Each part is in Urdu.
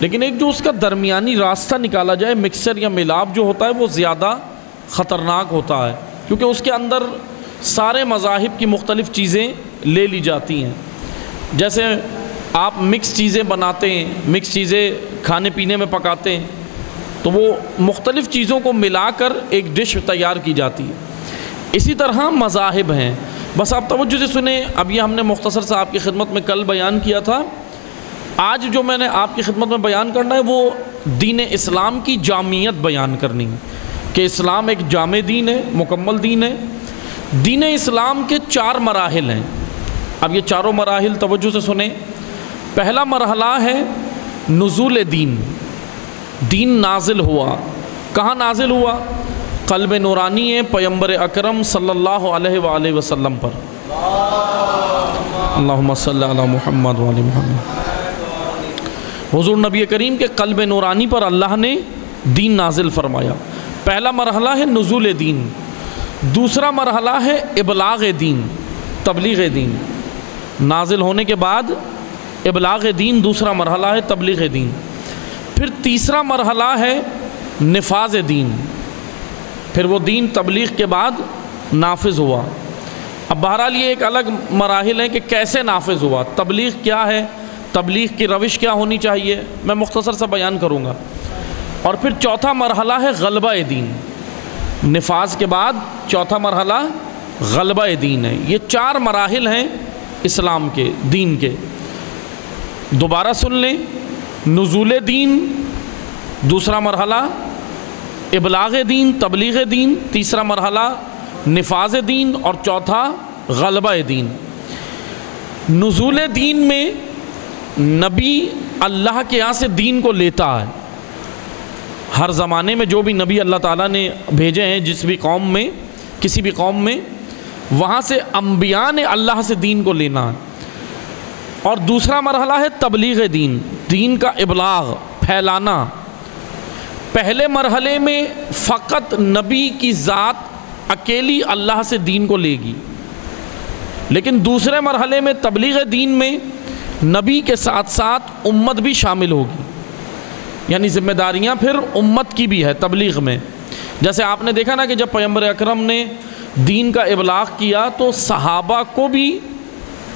لیکن ایک جو اس کا درمیانی راستہ نکالا جائے، مکسچر یا ملاپ جو ہوتا ہے وہ زیادہ خطرناک ہوتا ہے، کیونکہ اس کے اندر سارے مذاہب کی مختلف چیزیں لے لی جاتی ہیں۔ جیسے آپ مکس چیزیں بناتے ہیں، مکس چیزیں کھانے پینے میں پکاتے ہیں، تو وہ مختلف چیزوں کو ملا کر ایک ڈش تیار کی جاتی ہے۔ اسی طرح مذاہب ہیں، بس آپ توجہ سے سنیں، اب یہ ہم نے مختصر سے آپ کی خدمت میں کل بیان کیا تھا۔ آج جو میں نے آپ کی خدمت میں بیان کرنا ہے وہ دین اسلام کی جامعیت بیان کرنی ہے، کہ اسلام ایک جامع دین ہے، مکمل دین ہے۔ دین اسلام کے 4 مراحل ہیں۔ اب یہ چاروں مراحل توجہ سے سنیں۔ پہلا مرحلہ ہے نزول دین، دین نازل ہوا۔ کہاں نازل ہوا؟ قلب نورانی ہے پیغمبر اکرم صلی اللہ علیہ وآلہ وسلم پر۔ اللہم صلی علی محمد وآل محمد۔ حضور نبی کریم کے قلب نورانی پر اللہ نے دین نازل فرمایا۔ پہلا مرحلہ ہے نزول دین۔ دوسرا مرحلہ ہے ابلاغ دین، تبلیغ دین۔ نازل ہونے کے بعد ابلاغ دین دوسرا مرحلہ ہے، تبلیغ دین۔ پھر تیسرا مرحلہ ہے نفاذ دین، پھر وہ دین تبلیغ کے بعد نافذ ہوا۔ اب بہرحال یہ ایک الگ مراحل ہیں کہ کیسے نافذ ہوا، تبلیغ کیا ہے، تبلیغ کی روش کیا ہونی چاہیے، میں مختصر سا بیان کروں گا۔ اور پھر چوتھا مرحلہ ہے غلبہ دین۔ نفاذ کے بعد چوتھا مرحلہ غلبہ دین ہے۔ یہ 4 مراحل ہیں اسلام کے، دین کے۔ دوبارہ سن لیں، نزول دین دوسرا مرحلہ، ابلاغ دین، تبلیغ دین، تیسرا مرحلہ نفاذ دین، اور چوتھا غلبہ دین۔ نزول دین میں نبی اللہ کے یہاں سے دین کو لیتا ہے۔ ہر زمانے میں جو بھی نبی اللہ تعالیٰ نے بھیجے ہیں، جس بھی قوم میں، کسی بھی قوم میں، وہاں سے انبیاء نے اللہ سے دین کو لینا ہے۔ اور دوسرا مرحلہ ہے تبلیغ دین، دین کا ابلاغ، پھیلانا۔ پہلے مرحلے میں فقط نبی کی ذات اکیلی اللہ سے دین کو لے گی، لیکن دوسرے مرحلے میں تبلیغ دین میں نبی کے ساتھ ساتھ امت بھی شامل ہوگی، یعنی ذمہ داریاں پھر امت کی بھی ہے تبلیغ میں۔ جیسے آپ نے دیکھا نا کہ جب پیغمبر اکرم نے دین کا ابلاغ کیا تو صحابہ کو بھی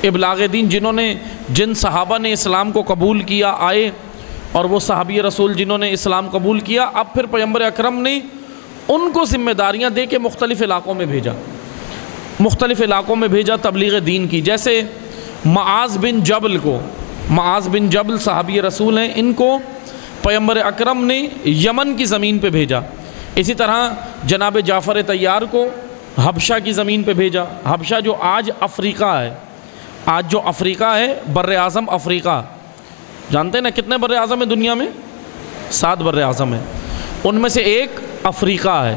ابلاغ دین، جن صحابہ نے اسلام کو قبول کیا آئے، اور وہ صحابی رسول جنہوں نے اسلام قبول کیا، اب پھر پیغمبر اکرم نے ان کو ذمہ داریاں دے کے مختلف علاقوں میں بھیجا تبلیغ دین کی۔ جیسے معاذ بن جبل کو، معاذ بن جبل صحابی رسول ہیں، ان کو پیغمبر اکرم نے یمن کی زمین پہ بھیجا۔ اسی طرح جناب جعفر طیار کو حبشہ کی زمین پہ بھیجا۔ حبشہ جو آج افریقہ ہے، آج جو افریقہ ہے، بر اعظم افریقہ، جانتے ہیں نا کتنے بر اعظم ہیں دنیا میں؟ 7 بر اعظم ہیں، ان میں سے ایک افریقہ ہے۔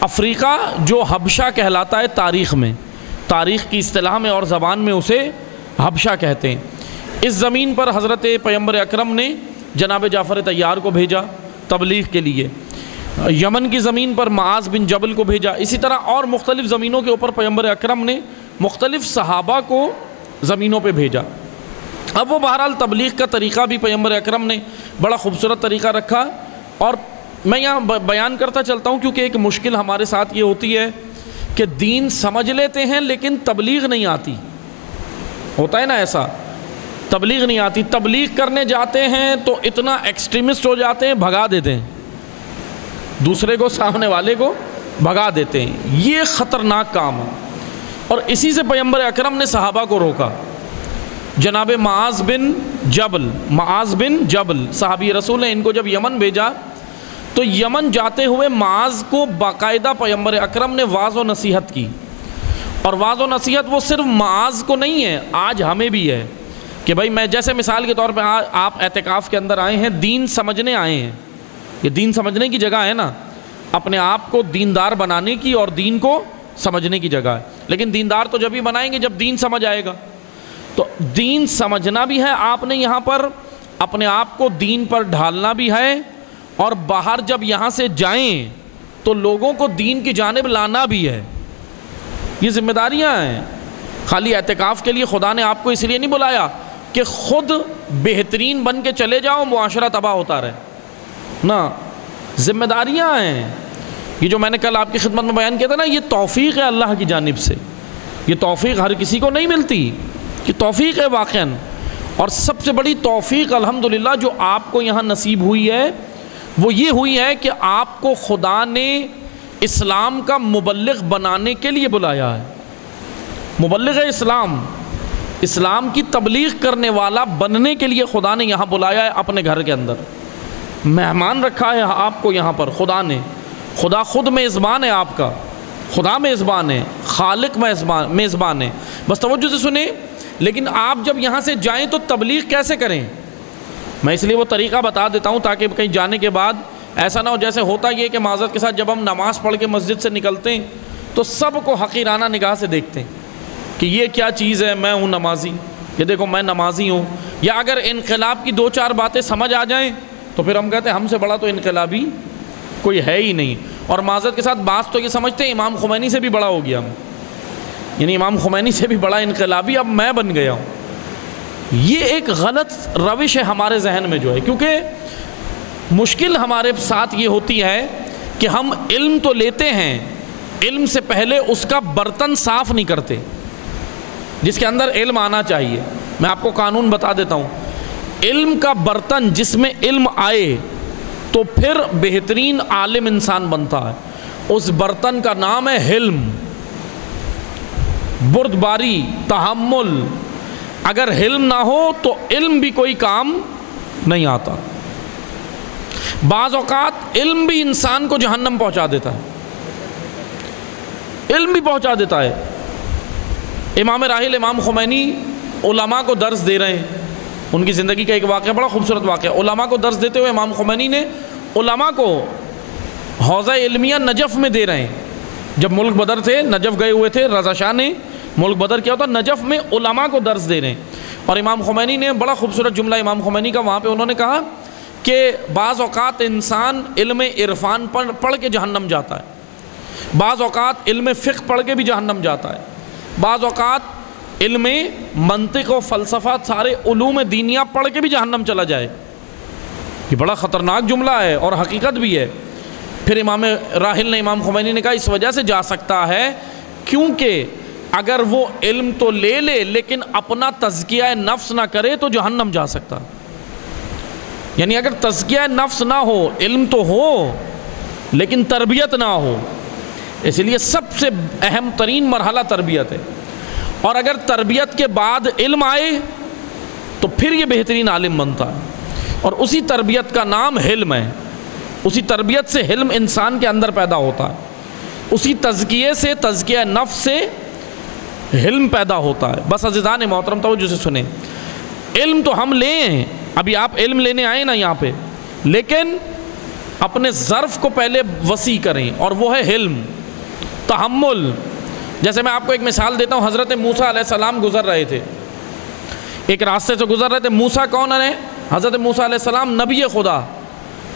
افریقہ جو حبشہ کہلاتا ہے تاریخ میں، تاریخ کی اصطلاح میں اور زبان میں اسے حبشہ کہتے ہیں۔ اس زمین پر حضرت پیغمبر اکرم نے جناب جعفر طیار کو بھیجا تبلیغ کے لیے۔ یمن کی زمین پر معاذ بن جبل کو بھیجا۔ اسی طرح اور مختلف زمینوں کے اوپر پیغمبر اکرم نے مختلف صحابہ کو زمینوں پہ بھیجا۔ اب وہ بہرحال تبلیغ کا طریقہ بھی پیغمبر اکرم نے بڑا خوبصورت طریقہ رکھا، اور میں یہاں بیان کرتا چلتا ہوں کیونکہ ایک مشکل ہمارے ساتھ یہ ہوتی ہے کہ دین سمجھ لیتے ہیں لیکن تبلیغ نہیں آتی، ہوتا ہے نا ایسا، تبلیغ نہیں آتی، تبلیغ کرنے جاتے ہیں تو اتنا ایکسٹریمسٹ ہو جاتے ہیں، بھگا دیتے ہیں دوسرے کو، سامنے والے کو بھگا دیتے ہیں۔ یہ خطرناک کام ہے، اور اسی سے پیغمبر اکرم نے صحابہ کو روکا۔ جناب معاذ بن جبل صحابی رسول ہیں، ان کو جب یمن بھیجا تو یمن جاتے ہوئے معاذ کو باقاعدہ پیغمبر اکرم نے واعظ و نصیحت کی، اور واعظ و نصیحت وہ صرف معاذ کو نہیں ہے، آج ہمیں بھی ہے کہ بھائی میں جیسے مثال کے طور پہ آپ اعتکاف کے اندر آئے ہیں، دین سمجھنے آئے ہیں، یہ دین سمجھنے کی جگہ ہے نا، اپنے آپ کو دیندار بنانے کی اور دین کو سمجھنے کی جگہ ہے، لیکن دیندار تو جب ہی بنائیں گے جب دین سمجھ آئے گا۔ تو دین سمجھنا بھی ہے، آپ نے یہاں پر اپنے آپ کو دین پر ڈھالنا بھی ہے، اور باہر جب یہاں سے جائیں تو لوگوں کو دین کی جانب لانا بھی ہے۔ یہ ذمہ داریاں ہیں۔ خالی اعتکاف کے لیے خدا نے آپ کو اس لیے نہیں بلایا، کہ خود بہترین بن کے چلے جاؤ، معاشرہ تباہ ہوتا رہے نا، ذمہ داریاں ہیں. یہ جو میں نے کل آپ کی خدمت میں بیان کیا تھا نا، یہ توفیق ہے اللہ کی جانب سے. یہ توفیق ہر کسی کو نہیں ملتی، یہ توفیق ہے واقعاً. اور سب سے بڑی توفیق الحمدللہ جو آپ کو یہاں نصیب ہوئی ہے وہ یہ ہوئی ہے کہ آپ کو خدا نے اسلام کا مبلغ بنانے کے لیے بلایا ہے. مبلغ اسلام، اسلام کی تبلیغ کرنے والا بننے کے لیے خدا نے یہاں بلایا ہے اپنے گھر کے اندر. مہمان رکھا ہے آپ کو یہاں پر خدا نے. خدا خود میزبان ہے آپ کا، خدا میزبان ہے، خالق میزبان ہے. بس توجہ سے سنیں. لیکن آپ جب یہاں سے جائیں تو تبلیغ کیسے کریں؟ میں اس لیے وہ طریقہ بتا دیتا ہوں تاکہ کہیں جانے کے بعد ایسا نہ ہو جیسے ہوتا یہ کہ معذرت کے ساتھ جب ہم نماز پڑھ کے مسجد سے نکلتے ہیں تو سب کو حقیرانہ نگاہ سے دیکھتے ہیں کہ یہ کیا چیز ہے، میں ہوں نمازی، یہ دیکھو میں نمازی ہوں. یا اگر انقلاب کی 2-4 باتیں سمجھ آ جائیں تو پھر ہم کہتے ہیں ہم سے بڑا تو انقلابی کوئی ہے ہی نہیں. اور معذرت کے ساتھ بعض تو یہ سمجھتے ہیں امام خمینی سے بھی بڑا ہو گیا ہم، یعنی امام خمینی سے بھی بڑا انقلابی اب میں بن گیا ہوں. یہ ایک غلط روش ہے ہمارے ذہن میں جو ہے، کیونکہ مشکل ہمارے ساتھ یہ ہوتی ہے کہ ہم علم تو لیتے ہیں، علم سے پہلے اس کا برتن صاف نہیں کرتے جس کے اندر علم آنا چاہیے. میں آپ کو قانون بتا دیتا ہوں. علم کا برتن جس میں علم آئے تو پھر بہترین عالم انسان بنتا ہے. اس برتن کا نام ہے حلم، بردباری، تحمل. اگر حلم نہ ہو تو علم بھی کوئی کام نہیں آتا. بعض اوقات علم بھی انسان کو جہنم پہنچا دیتا ہے، علم بھی پہنچا دیتا ہے. امام راحل امام خمینی علماء کو درس دے رہے ہیں. ان کی زندگی کا ایک واقعہ، بڑا خوبصورت واقعہ. علماء کو درس دیتے ہوئے امام خمینی نے علماء کو حوضہ علمیہ نجف میں دے رہے ہیں. جب ملک بدر تھے، نجف گئے ہوئے تھے، رضا شاہ نے ملک بدر کیا ہوتا، نجف میں علماء کو درس دے رہے ہیں. اور امام خمینی نے بڑا خوبصورت جملہ امام خمینی کا وہاں پہ انہوں نے کہا کہ بعض اوقات انسان علم عرفان پڑھ کے جہنم جاتا ہے، بعض اوقات علم فقہ پڑھ کے بھی جہنم جاتا ہے، بعض اوقات علم منطق و فلسفہ سارے علوم دینیہ پڑھ کے بھی جہنم چلا جائے. یہ بڑا خطرناک جملہ ہے اور حقیقت بھی ہے. پھر امام راحل نے امام خمینی نے کہا اس وجہ سے جا سکتا ہے کیونکہ اگر وہ علم تو لے لے لیکن اپنا تزکیہ نفس نہ کرے تو جہنم جا سکتا. یعنی اگر تزکیہ نفس نہ ہو، علم تو ہو لیکن تربیت نہ ہو. اس لیے سب سے اہم ترین مرحلہ تربیت ہے. اور اگر تربیت کے بعد علم آئے تو پھر یہ بہترین عالم بنتا ہے. اور اسی تربیت کا نام حلم ہے. اسی تربیت سے حلم انسان کے اندر پیدا ہوتا ہے. اسی تزکیے سے، تزکیہ نفس سے حلم پیدا ہوتا ہے. بس عزیزان محترم توجہ سے سنیں. علم تو ہم لیں، ابھی آپ علم لینے آئے نا یہاں پہ، لیکن اپنے ظرف کو پہلے وسیع کریں اور وہ ہے حلم، تحمل. جیسے میں آپ کو ایک مثال دیتا ہوں. حضرت موسیٰ علیہ السلام گزر رہے تھے، ایک راستے سے گزر رہے تھے. موسیٰ کون ہے؟ حضرت موسیٰ علیہ السلام نبی خدا،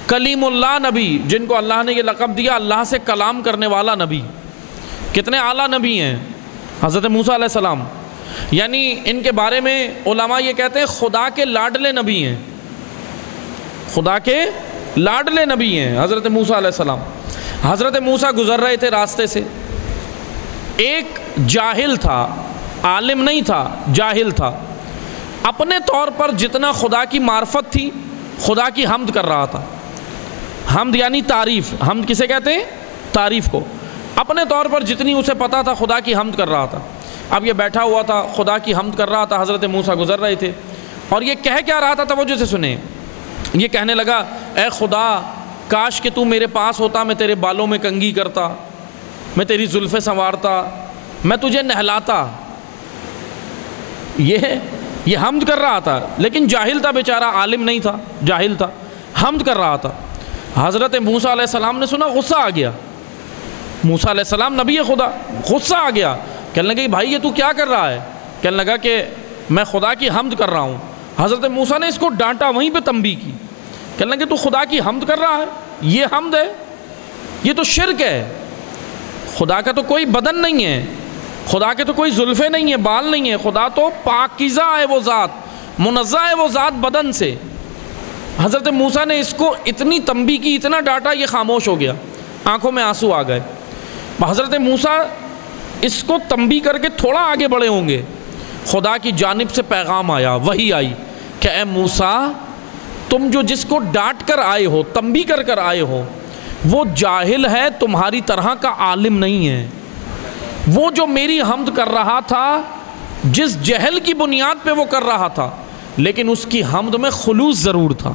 کلیم اللہ نبی، جن کو اللہ نے یہ لقب دیا اللہ سے کلام کرنے والا نبی. کتنے اعلیٰ نبی ہیں حضرت موسیٰ علیہ السلام. یعنی ان کے بارے میں علماء یہ کہتے ہیں خدا کے لاڈلے نبی ہیں، خدا کے لاڈلے نبی ہیں حضرت موسیٰ علیہ السلام. حضرت موسیٰ گزر رہے تھے راستے سے. ایک جاہل تھا، عالم نہیں تھا، جاہل تھا. اپنے طور پر جتنا خدا کی معرفت تھی خدا کی حمد کر رہا تھا. حمد یعنی تعریف. حمد کسے کہتے ہیں؟ تعریف کو. اپنے طور پر جتنی اسے پتا تھا خدا کی حمد کر رہا تھا. اب یہ بیٹھا ہوا تھا خدا کی حمد کر رہا تھا. حضرت موسیٰ گزر رہے تھے اور یہ کہہ کیا رہا تھا؟ توجہ سے سنیں. یہ کہنے لگا اے خدا کاش کہ تو میرے پاس ہوتا، میں تیرے بالوں میں کنگھی کرتا، میں تیری زلفیں سنوارتا، میں تجھے نہلاتا. یہ حمد کر رہا تھا لیکن جاہل تھا بیچارہ، عالم نہیں تھا، جاہل تھا، حمد کر رہا تھا. حضرت موسیٰ علیہ السلام نے سنا، غصہ آ گیا. موسیٰ علیہ السلام نبی خدا، غصہ آ گیا. کہنے لگا بھائی یہ تو کیا کر رہا ہے؟ کہنے لگا کہ میں خدا کی حمد کر رہا ہوں. حضرت موسیٰ نے اس کو ڈانٹا، وہیں پہ تنبیہ کی. کہنے لگا تو خدا کی حمد کر رہا ہے، یہ حمد ہے؟ یہ تو شرک ہے. خدا کا تو کوئی بدن نہیں ہے، خدا کے تو کوئی زلفیں نہیں ہیں، بال نہیں ہیں. خدا تو پاکیزہ ہے وہ ذات، منزہ ہے وہ ذات بدن سے۔ حضرت موسیٰ نے اس کو اتنی تنبیہ کی، اتنا ڈانٹا، یہ خاموش ہو گیا، آنکھوں میں آنسو آ گئے۔ حضرت موسیٰ اس کو تنبیہ کر کے تھوڑا آگے بڑھے ہوں گے، خدا کی جانب سے پیغام آیا، وحی آئی کہ اے موسیٰ تم جو جس کو ڈانٹ کر آئے ہو، تنبیہ کر کر آئے ہو، وہ جاہل ہے، تمہاری طرح کا عالم نہیں ہے۔ وہ جو میری حمد کر رہا تھا، جس جہل کی بنیاد پہ وہ کر رہا تھا، لیکن اس کی حمد میں خلوص ضرور تھا۔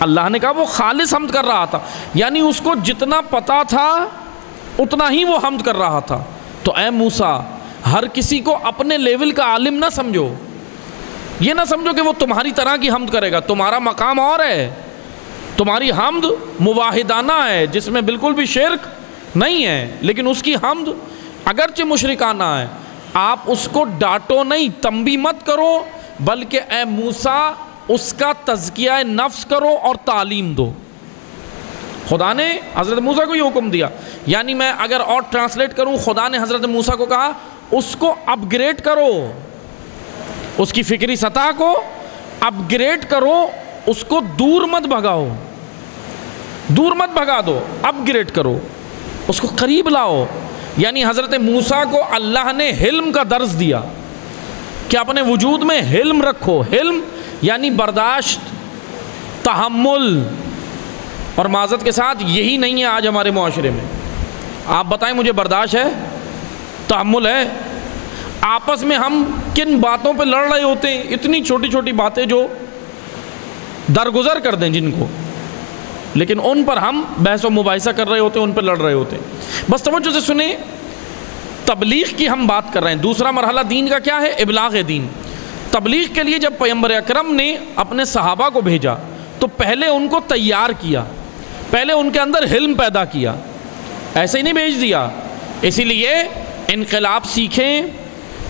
اللہ نے کہا وہ خالص حمد کر رہا تھا، یعنی اس کو جتنا پتا تھا اتنا ہی وہ حمد کر رہا تھا۔ تو اے موسیٰ ہر کسی کو اپنے لیول کا عالم نہ سمجھو، یہ نہ سمجھو کہ وہ تمہاری طرح کی حمد کرے گا، تمہارا مقام اور ہے، تمہاری حمد مواحدانہ ہے جس میں بالکل بھی شرک نہیں ہے، لیکن اس کی حمد اگرچہ مشرکانہ ہے۔ آپ اس کو ڈانٹو نہیں، تنبیہ مت کرو، بلکہ اے موسیٰ اس کا تزکیہ نفس کرو اور تعلیم دو۔ خدا نے حضرت موسیٰ کو یہ حکم دیا، یعنی میں اگر اور ٹرانسلیٹ کروں، خدا نے حضرت موسیٰ کو کہا اس کو اپ گریڈ کرو، اس کی فکری سطح کو اپ گریڈ کرو، اس کو دور مت بھگاؤ، دور مت بھگا دو، اپ گریڈ کرو، اس کو قریب لاؤ۔ یعنی حضرت موسیٰ کو اللہ نے حلم کا درس دیا کہ اپنے وجود میں حلم رکھو۔ حلم یعنی برداشت، تحمل، اور معذرت کے ساتھ یہی نہیں ہے آج ہمارے معاشرے میں۔ آپ بتائیں مجھے، برداشت ہے، تحمل ہے؟ آپس میں ہم کن باتوں پہ لڑ رہے ہوتے ہیں، اتنی چھوٹی چھوٹی باتیں جو درگزر کر دیں جن کو، لیکن ان پر ہم بحث و مباحثہ کر رہے ہوتے ہیں، ان پر لڑ رہے ہوتے ہیں۔ بس توجہ سے سنیں، تبلیغ کی ہم بات کر رہے ہیں۔ دوسرا مرحلہ دین کا کیا ہے؟ ابلاغ دین۔ تبلیغ کے لیے جب پیغمبر اکرم نے اپنے صحابہ کو بھیجا تو پہلے ان کو تیار کیا، پہلے ان کے اندر حلم پیدا کیا، ایسے ہی نہیں بھیج دیا۔ اسی لیے انقلاب سیکھیں،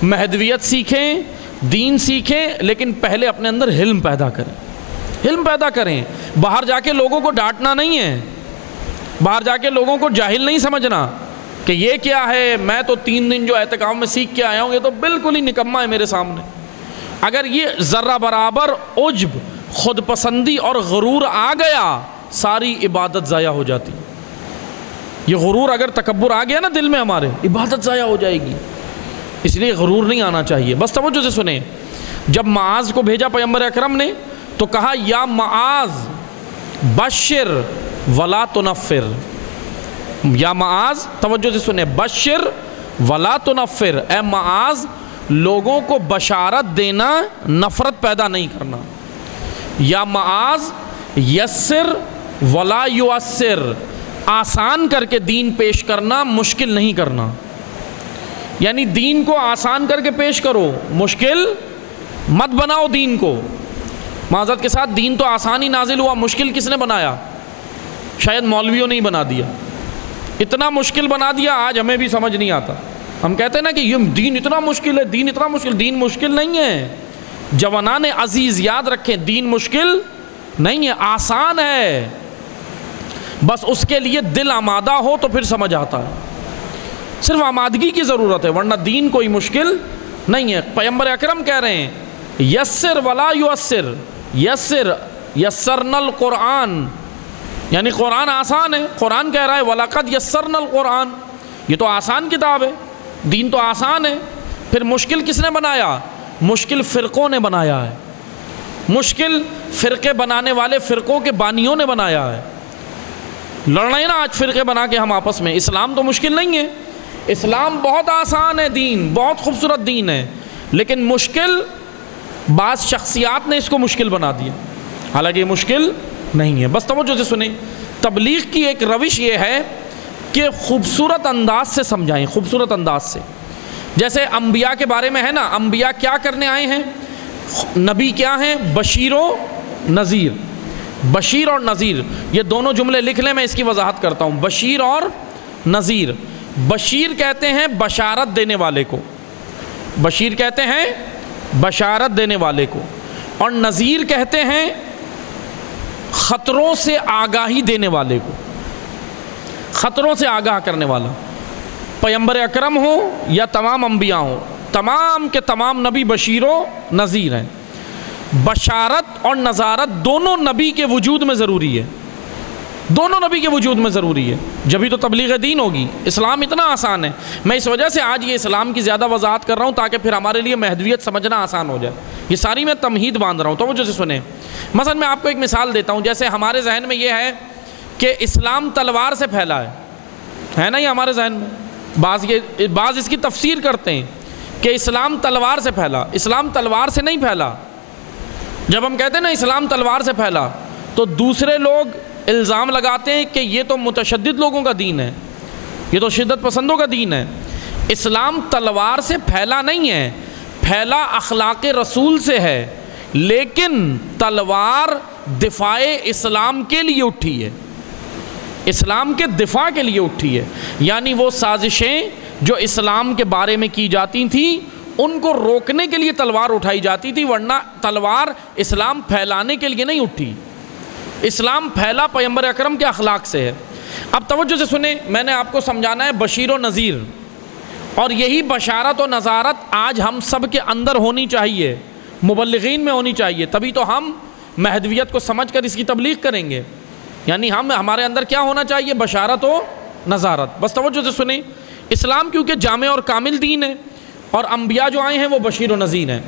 مہدویت سیکھیں، دین سیکھیں، لیکن پہلے اپنے اندر حلم پیدا کریں، حلم پیدا کریں۔ باہر جا کے لوگوں کو ڈانٹنا نہیں ہے، باہر جا کے لوگوں کو جاہل نہیں سمجھنا کہ یہ کیا ہے، میں تو 3 دن جو اعتکاف میں سیکھ کے آیا ہوں یہ تو بالکل ہی نکما ہے میرے سامنے۔ اگر یہ ذرہ برابر عجب، خود پسندی اور غرور آ گیا، ساری عبادت ضائع ہو جاتی۔ یہ غرور اگر تکبر آ گیا نا دل میں ہمارے، عبادت ضائع ہو جائے گی، اس لیے غرور نہیں آنا چاہیے۔ بس توجہ سے سنیں، جب معاذ کو بھیجا پیغمبر اکرم نے تو کہا یا معاذ بشر ولا تنفر۔ یا معاذ، توجہ سے سنیں، بشر ولا تنفر، اے معاذ لوگوں کو بشارت دینا، نفرت پیدا نہیں کرنا۔ یا معاذ یسر ولا یؤثر، آسان کر کے دین پیش کرنا، مشکل نہیں کرنا۔ یعنی دین کو آسان کر کے پیش کرو، مشکل مت بناؤ دین کو۔ معذرت کے ساتھ دین تو آسان ہی نازل ہوا، مشکل کس نے بنایا؟ شاید مولویوں نے ہی بنا دیا، اتنا مشکل بنا دیا آج ہمیں بھی سمجھ نہیں آتا۔ ہم کہتے ہیں نا کہ یہ دین اتنا مشکل ہے، دین اتنا مشکل۔ دین مشکل نہیں ہے، جوانان عزیز یاد رکھیں، دین مشکل نہیں ہے، آسان ہے، بس اس کے لیے دل آمادہ ہو تو پھر سمجھ آتا ہے۔ صرف آمادگی کی ضرورت ہے، ورنہ دین کوئی مشکل نہیں ہے۔ پیغمبر اکرم کہہ رہے ہیں یسر ولا یؤثر، یسر یسرنا القرآن، یعنی قرآن آسان ہے۔ قرآن کہہ رہا ہے وَلَقَدْ يَسَّرْنَا الْقُرْآنَ، یہ تو آسان کتاب ہے، دین تو آسان ہے۔ پھر مشکل کس نے بنایا؟ مشکل فرقوں نے بنایا ہے، مشکل فرقے بنانے والے فرقوں کے بانیوں نے بنایا ہے۔ لڑ رہے ہیں نا آج فرقے بنا کے ہم آپس میں۔ اسلام تو مشکل نہیں ہے، اسلام بہت آسان ہے، دین بہت خوبصورت دین ہے، لیکن مشکل بعض شخصیات نے اس کو مشکل بنا دیا، حالانکہ یہ مشکل نہیں ہے۔ بس توجہ سے سنیں، تبلیغ کی ایک روش یہ ہے کہ خوبصورت انداز سے سمجھائیں، خوبصورت انداز سے۔ جیسے انبیاء کے بارے میں ہے نا، انبیاء کیا کرنے آئے ہیں؟ نبی کیا ہیں؟ بشیر و نذیر۔ بشیر اور نذیر، یہ دونوں جملے لکھ لیں، میں اس کی وضاحت کرتا ہوں۔ بشیر اور نذیر، بشیر کہتے ہیں بشارت دینے والے کو، بشیر کہتے ہیں بشارت دینے والے کو، اور نذیر کہتے ہیں خطروں سے آگاہی دینے والے کو، خطروں سے آگاہ کرنے والا۔ پیغمبر اکرم ہو یا تمام انبیاء ہوں، تمام کے تمام نبی بشیر و نذیر ہیں۔ بشارت اور نذارت دونوں نبی کے وجود میں ضروری ہے، دونوں نبی کے وجود میں ضروری ہے، جبھی تو تبلیغ دین ہوگی۔ اسلام اتنا آسان ہے، میں اس وجہ سے آج یہ اسلام کی زیادہ وضاحت کر رہا ہوں تاکہ پھر ہمارے لیے مہدویت سمجھنا آسان ہو جائے۔ یہ ساری میں تمہید باندھ رہا ہوں، توجہ سے سنیں۔ مثلا میں آپ کو ایک مثال دیتا ہوں، جیسے ہمارے ذہن میں یہ ہے کہ اسلام تلوار سے پھیلا ہے نا، یہ ہمارے ذہن میں بعض اس کی تفسیر کرتے ہیں کہ اسلام تلوار سے پھیلا۔ اسلام تلوار سے نہیں پھیلا۔ جب ہم کہتے ہیں نا اسلام تلوار سے پھیلا تو دوسرے لوگ الزام لگاتے ہیں کہ یہ تو متشدد لوگوں کا دین ہے، یہ تو شدت پسندوں کا دین ہے۔ اسلام تلوار سے پھیلا نہیں ہے، پھیلا اخلاق رسول سے ہے، لیکن تلوار دفاع اسلام کے لیے اٹھی ہے، اسلام کے دفاع کے لیے اٹھی ہے۔ یعنی وہ سازشیں جو اسلام کے بارے میں کی جاتی تھیں ان کو روکنے کے لیے تلوار اٹھائی جاتی تھی، ورنہ تلوار اسلام پھیلانے کے لیے نہیں اٹھی۔ اسلام پھیلا پیغمبر اکرم کے اخلاق سے ہے۔ اب توجہ سے سنیں، میں نے آپ کو سمجھانا ہے بشیر و نذیر، اور یہی بشارت و نذارت آج ہم سب کے اندر ہونی چاہیے، مبلغین میں ہونی چاہیے، تبھی تو ہم مہدویت کو سمجھ کر اس کی تبلیغ کریں گے۔ یعنی ہمارے اندر کیا ہونا چاہیے؟ بشارت و نذارت۔ بس توجہ سے سنیں، اسلام کیونکہ جامع اور کامل دین ہے اور انبیاء جو آئے ہیں وہ بشیر و نذیر ہیں۔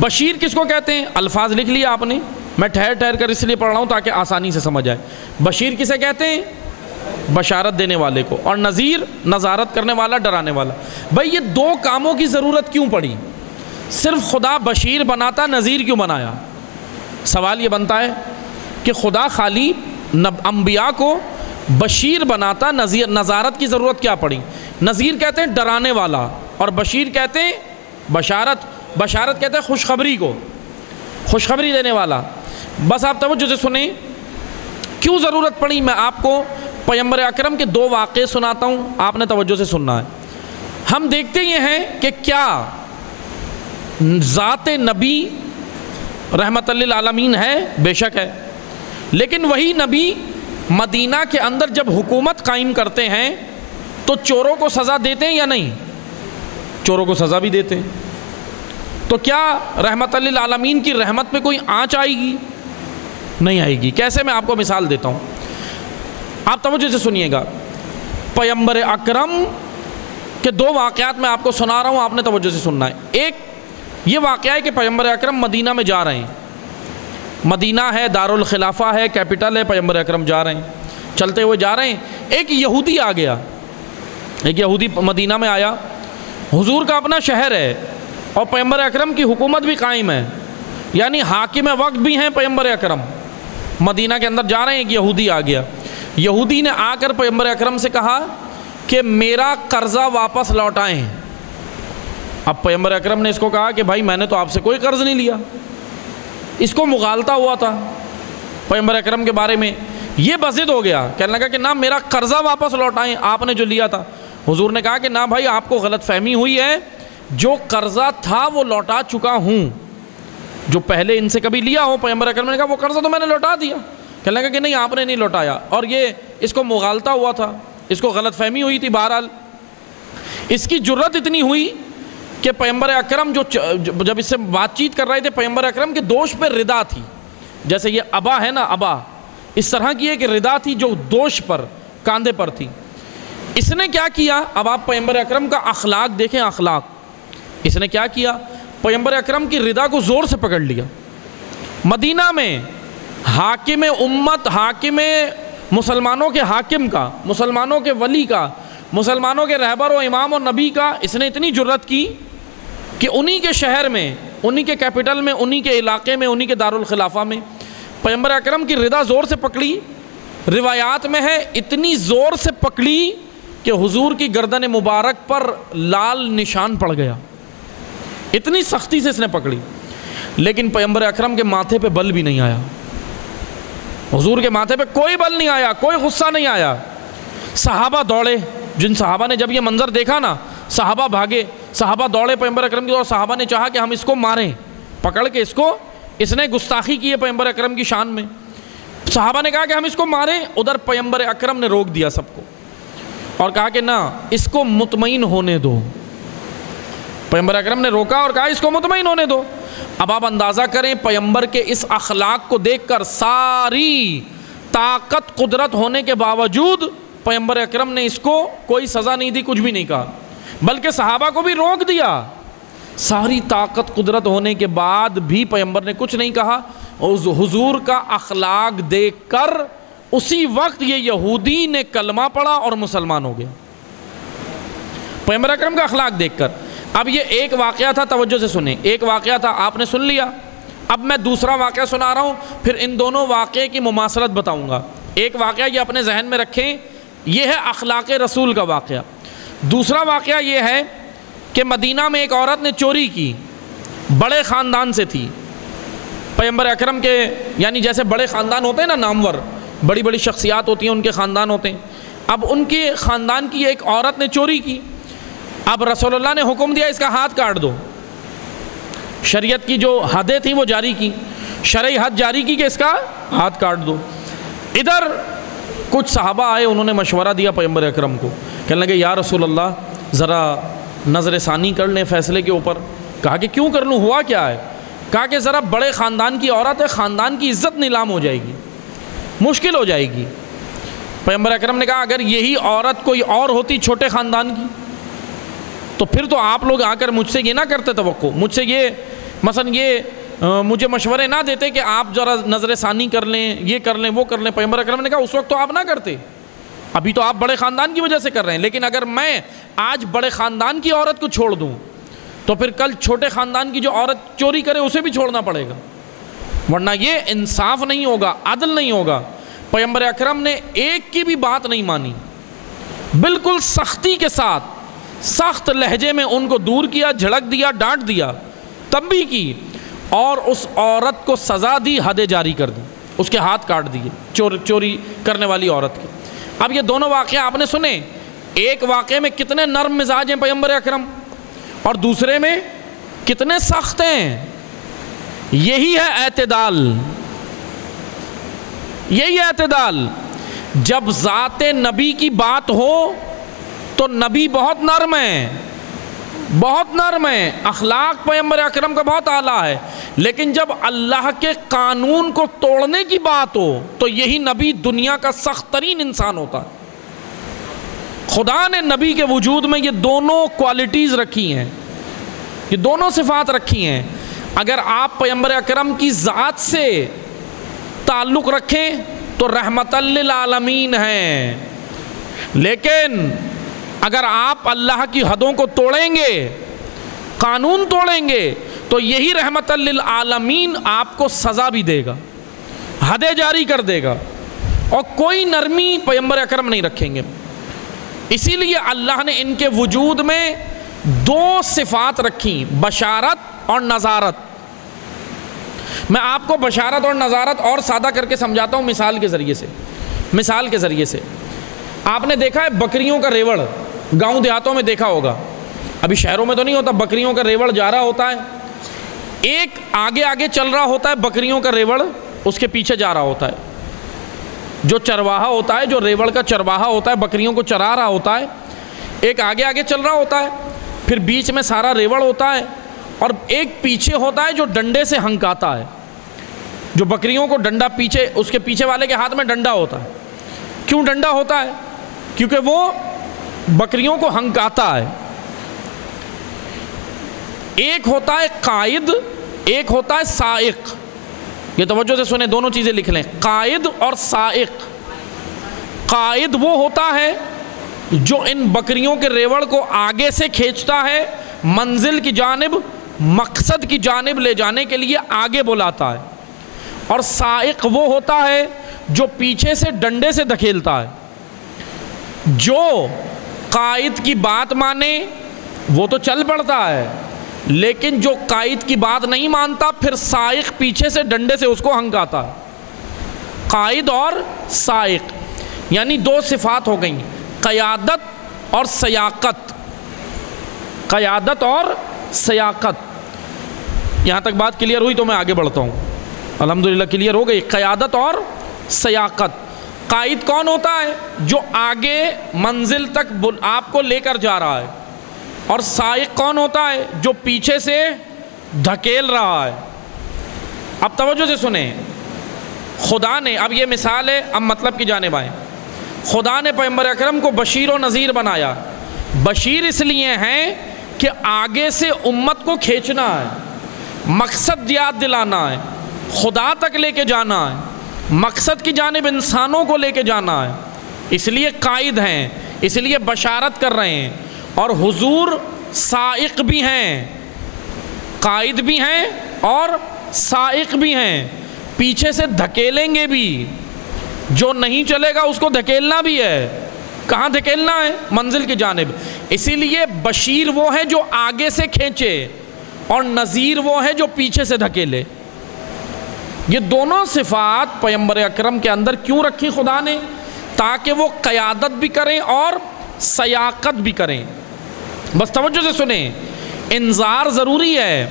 بشیر کس کو کہتے ہیں؟ الفاظ لکھ لیا آپ نے، میں ٹھہر کر اس لیے پڑھ رہا ہوں تاکہ آسانی سے سمجھ آئے۔ بشیر کسے کہتے ہیں؟ بشارت دینے والے کو، اور نذیر نذارت کرنے والا، ڈرانے والا۔ بھائی یہ دو کاموں کی ضرورت کیوں پڑی؟ صرف خدا بشیر بناتا، نذیر کیوں بنایا؟ سوال یہ بنتا ہے کہ خدا خالی انبیاء کو بشیر بناتا، نذارت کی ضرورت کیا پڑی؟ نذیر کہتے ہیں ڈرانے والا، اور بشیر کہتے ہیں بشارت کہتے ہیں خوشخبری کو، خوشخبری دینے والا۔ بس آپ توجہ سے سنیں کیوں ضرورت پڑی۔ میں آپ کو پیغمبر اکرم کے دو واقعے سناتا ہوں، آپ نے توجہ سے سننا ہے۔ ہم دیکھتے یہ ہیں کہ کیا ذات نبی رحمت للعالمین ہے، بے شک ہے، لیکن وہی نبی مدینہ کے اندر جب حکومت قائم کرتے ہیں تو چوروں کو سزا دیتے ہیں یا نہیں؟ چوروں کو سزا بھی دیتے ہیں۔ تو کیا رحمت للعالمین کی رحمت پہ کوئی آنچ آئے گی؟ نہیں آئے گی۔ کیسے؟ میں آپ کو مثال دیتا ہوں، آپ توجہ سے سنیے گا۔ پیغمبر اکرم کے دو واقعات میں آپ کو سنا رہا ہوں، آپ نے توجہ سے سننا ہے۔ ایک یہ واقعہ ہے کہ پیغمبر اکرم مدینہ میں جا رہے ہیں، مدینہ ہے، دارالخلافہ ہے، کیپٹل ہے، پیغمبر اکرم جا رہے ہیں، چلتے ہوئے جا رہے ہیں، ایک یہودی آ گیا، ایک یہودی مدینہ میں آیا۔ حضور کا اپنا شہر ہے اور پیغمبر اکرم کی حکومت بھی قائم ہے، یعنی حاکم وقت بھی ہیں پیغمبر اکرم۔ مدینہ کے اندر جا رہے ہیں، ایک یہودی آ گیا۔ یہودی نے آ کر پیغمبر اکرم سے کہا کہ میرا قرضہ واپس لوٹائیں۔ اب پیغمبر اکرم نے اس کو کہا کہ بھائی میں نے تو آپ سے کوئی قرض نہیں لیا۔ اس کو مغالطہ ہوا تھا پیغمبر اکرم کے بارے میں، یہ بضد ہو گیا، کہنے لگا کہ نہ میرا قرضہ واپس لوٹائیں آپ نے جو لیا تھا۔ حضور نے کہا کہ نہ بھائی آپ کو غلط فہمی ہوئی ہے، جو قرضہ تھا وہ لوٹا چکا ہوں، جو پہلے ان سے کبھی لیا ہو۔ پیغمبر اکرم نے کہا وہ قرضہ تو میں نے لوٹا دیا۔ کہنے لگا کہ نہیں آپ نے نہیں لوٹایا، اور یہ اس کو مغالطہ ہوا تھا، اس کو غلط فہمی ہوئی تھی۔ بہرحال اس کی جرت اتنی ہوئی کہ پیغمبر اکرم جب اس سے بات چیت کر رہے تھے، پیغمبر اکرم کے دوش پہ ردا تھی، جیسے یہ ابا ہے نا، ابا اس طرح کی ایک ردا تھی جو دوش پر، کاندھے پر تھی۔ اس نے کیا کیا؟ اب آپ پیغمبر اکرم کا اخلاق دیکھیں، اخلاق اس نے کیا کیا؟ پیغمبر اکرم کی ردا کو زور سے پکڑ لیا۔ مدینہ میں حاکم امت، حاکم مسلمانوں کے حاکم کا، مسلمانوں کے ولی کا، مسلمانوں کے رہبر و امام و نبی کا اس نے اتنی جرت کی کہ انہی کے شہر میں، انہی کے کیپٹل میں، انہی کے علاقے میں، انہی کے دارالخلافہ میں پیغمبر اکرم کی ردا زور سے پکڑی۔ روایات میں ہے اتنی زور سے پکڑی کہ حضور کی گردن مبارک پر لال نشان پڑ گیا، اتنی سختی سے اس نے پکڑی۔ لیکن پیغمبر اکرم کے ماتھے پہ بل بھی نہیں آیا، حضور کے ماتھے پہ کوئی بل نہیں آیا، کوئی غصہ نہیں آیا۔ صحابہ دوڑے، جن صحابہ نے جب یہ منظر دیکھا نا، صحابہ بھاگے، صحابہ دوڑے پیغمبر اکرم کی طرف۔ صحابہ نے چاہا کہ ہم اس کو ماریں، پکڑ کے اس نے گستاخی کی ہے پیغمبر اکرم کی شان میں۔ صحابہ نے کہا کہ ہم اس کو ماریں، ادھر پیغمبر اکرم نے روک دیا سب کو اور کہا کہ نہ، اس کو مطمئن ہونے دو۔ پیغمبر اکرم نے روکا اور کہا اس کو مطمئن ہونے دو۔ اب آپ اندازہ کریں پیغمبر کے اس اخلاق کو دیکھ کر ساری طاقت قدرت ہونے کے باوجود پیغمبر اکرم نے اس کو کوئی سزا نہیں دی، کچھ بھی نہیں کہا، بلکہ صحابہ کو بھی روک دیا۔ ساری طاقت قدرت ہونے کے بعد بھی پیغمبر نے کچھ نہیں کہا، اور حضور کا اخلاق دیکھ کر اسی وقت یہ یہودی نے کلمہ پڑھا اور مسلمان ہو گیا، پیغمبر اکرم کا اخلاق دیکھ کر۔ اب یہ ایک واقعہ تھا، توجہ سے سنیں، ایک واقعہ تھا آپ نے سن لیا، اب میں دوسرا واقعہ سنا رہا ہوں، پھر ان دونوں واقعے کی مماثلت بتاؤں گا۔ ایک واقعہ یہ اپنے ذہن میں رکھیں، یہ ہے اخلاق رسول کا واقعہ۔ دوسرا واقعہ یہ ہے کہ مدینہ میں ایک عورت نے چوری کی، بڑے خاندان سے تھی، پیغمبر اکرم کے یعنی جیسے بڑے خاندان ہوتے ہیں نا، نامور بڑی بڑی شخصیات ہوتی ہیں، ان کے خاندان ہوتے ہیں۔ اب ان کے خاندان کی ایک عورت نے چوری کی، اب رسول اللہ نے حکم دیا اس کا ہاتھ کاٹ دو، شریعت کی جو حدیں تھیں وہ جاری کی، شرعی حد جاری کی کہ اس کا ہاتھ کاٹ دو۔ ادھر کچھ صحابہ آئے، انہوں نے مشورہ دیا پیغمبر اکرم کو، کہنے لگے یا رسول اللہ ذرا نظر ثانی کر لیں فیصلے کے اوپر۔ کہا کہ کیوں کر لوں، ہوا کیا ہے؟ کہا کہ ذرا بڑے خاندان کی عورت ہے، خاندان کی عزت نیلام ہو جائے گی، مشکل ہو جائے گی۔ پیغمبر اکرم نے کہا اگر یہی عورت کوئی اور ہوتی چھوٹے خاندان کی تو پھر تو آپ لوگ آ کر مجھ سے یہ نہ کرتے توقع، مجھ سے یہ مثلا یہ مجھے مشورے نہ دیتے کہ آپ ذرا نظر ثانی کر لیں، یہ کر لیں، وہ کر لیں۔ پیغمبر اکرم نے کہا اس وقت تو آپ نہ کرتے، ابھی تو آپ بڑے خاندان کی وجہ سے کر رہے ہیں، لیکن اگر میں آج بڑے خاندان کی عورت کو چھوڑ دوں تو پھر کل چھوٹے خاندان کی جو عورت چوری کرے اسے بھی چھوڑنا پڑے گا، ورنہ یہ انصاف نہیں ہوگا، عدل نہیں ہوگا۔ پیغمبر اکرم نے ایک کی بھی بات نہیں مانی، بالکل سختی کے ساتھ سخت لہجے میں ان کو دور کیا، جھڑک دیا، ڈانٹ دیا، تب بھی کی، اور اس عورت کو سزا دی، حدیں جاری کر دی، اس کے ہاتھ کاٹ دیے چوری کرنے والی عورت کے۔ اب یہ دونوں واقعہ آپ نے سنے، ایک واقعے میں کتنے نرم مزاج ہیں پیغمبر اکرم، اور دوسرے میں کتنے سخت ہیں۔ یہی ہے اعتدال، یہی اعتدال۔ جب ذات نبی کی بات ہو تو نبی بہت نرم ہے، بہت نرم ہے، اخلاق پیغمبر اکرم کا بہت اعلیٰ ہے، لیکن جب اللہ کے قانون کو توڑنے کی بات ہو تو یہی نبی دنیا کا سخت ترین انسان ہوتا ہے۔ خدا نے نبی کے وجود میں یہ دونوں کوالٹیز رکھی ہیں، یہ دونوں صفات رکھی ہیں۔ اگر آپ پیغمبر اکرم کی ذات سے تعلق رکھیں تو رحمت للعالمین ہیں، لیکن اگر آپ اللہ کی حدوں کو توڑیں گے، قانون توڑیں گے، تو یہی رحمت للعالمین آپ کو سزا بھی دے گا، حدیں جاری کر دے گا، اور کوئی نرمی پیغمبر اکرم نہیں رکھیں گے۔ اسی لیے اللہ نے ان کے وجود میں دو صفات رکھی، بشارت اور نذارت۔ میں آپ کو بشارت اور نذارت اور سادہ کر کے سمجھاتا ہوں مثال کے ذریعے سے۔ مثال کے ذریعے سے آپ نے دیکھا ہے بکریوں کا ریوڑ، گاؤں دیہاتوں میں دیکھا ہوگا، ابھی شہروں میں تو نہیں ہوتا، بکریوں کا ریوڑ جا رہا ہوتا ہے، ایک آگے آگے چل رہا ہوتا ہے بکریوں کا ریوڑ، اس کے پیچھے جا رہا ہوتا ہے، جو چرواہا ہوتا ہے، جو ریوڑ کا چرواہا ہوتا ہے، بکریوں کو چرا رہا ہوتا ہے، ایک آگے آگے چل رہا ہوتا ہے، پھر بیچ میں سارا ریوڑ ہوتا ہے، اور ایک پیچھے ہوتا ہے جو ڈنڈے سے ہنکاتا ہے، جو بکریوں کو ڈنڈا پیچھے، اس کے پیچھے والے کے ہاتھ میں ڈنڈا ہوتا ہے۔ کیوں ڈنڈا ہوتا ہے؟ کیونکہ وہ بکریوں کو ہنکاتا ہے۔ ایک ہوتا ہے قائد، ایک ہوتا ہے سائق۔ یہ توجہ سے سنیں، دونوں چیزیں لکھ لیں، قائد اور سائق۔ قائد وہ ہوتا ہے جو ان بکریوں کے ریوڑ کو آگے سے کھینچتا ہے، منزل کی جانب، مقصد کی جانب لے جانے کے لیے آگے بلاتا ہے، اور سائق وہ ہوتا ہے جو پیچھے سے ڈنڈے سے دھکیلتا ہے۔ جو قائد کی بات مانے وہ تو چل پڑتا ہے، لیکن جو قائد کی بات نہیں مانتا پھر سائق پیچھے سے ڈنڈے سے اس کو ہنکاتا ہے۔ قائد اور سائق یعنی دو صفات ہو گئیں، قیادت اور سیاقت۔ قیادت اور سیاقت، یہاں تک بات کلیئر ہوئی تو میں آگے بڑھتا ہوں۔ الحمدللہ کلیئر ہو گئی، قیادت اور سیاقت۔ قائد کون ہوتا ہے؟ جو آگے منزل تک آپ کو لے کر جا رہا ہے، اور سائق کون ہوتا ہے؟ جو پیچھے سے دھکیل رہا ہے۔ اب توجہ سے سنیں، خدا نے، اب یہ مثال ہے، اب مطلب کی جانب آئیں۔ خدا نے پیغمبر اکرم کو بشیر و نذیر بنایا۔ بشیر اس لیے ہیں کہ آگے سے امت کو کھینچنا ہے، مقصد یاد دلانا ہے، خدا تک لے کے جانا ہے، مقصد کی جانب انسانوں کو لے کے جانا ہے، اس لیے قائد ہیں، اس لیے بشارت کر رہے ہیں۔ اور حضور سائق بھی ہیں، قائد بھی ہیں اور سائق بھی ہیں، پیچھے سے دھکیلیں گے بھی، جو نہیں چلے گا اس کو دھکیلنا بھی ہے۔ کہاں دھکیلنا ہے؟ منزل کی جانب۔ اسی لیے بشیر وہ ہے جو آگے سے کھینچے اور نذیر وہ ہے جو پیچھے سے دھکیلے۔ یہ دونوں صفات پیغمبر اکرم کے اندر کیوں رکھی خدا نے؟ تاکہ وہ قیادت بھی کریں اور سیاقت بھی کریں۔ بس توجہ سے سنیں، انذار ضروری ہے۔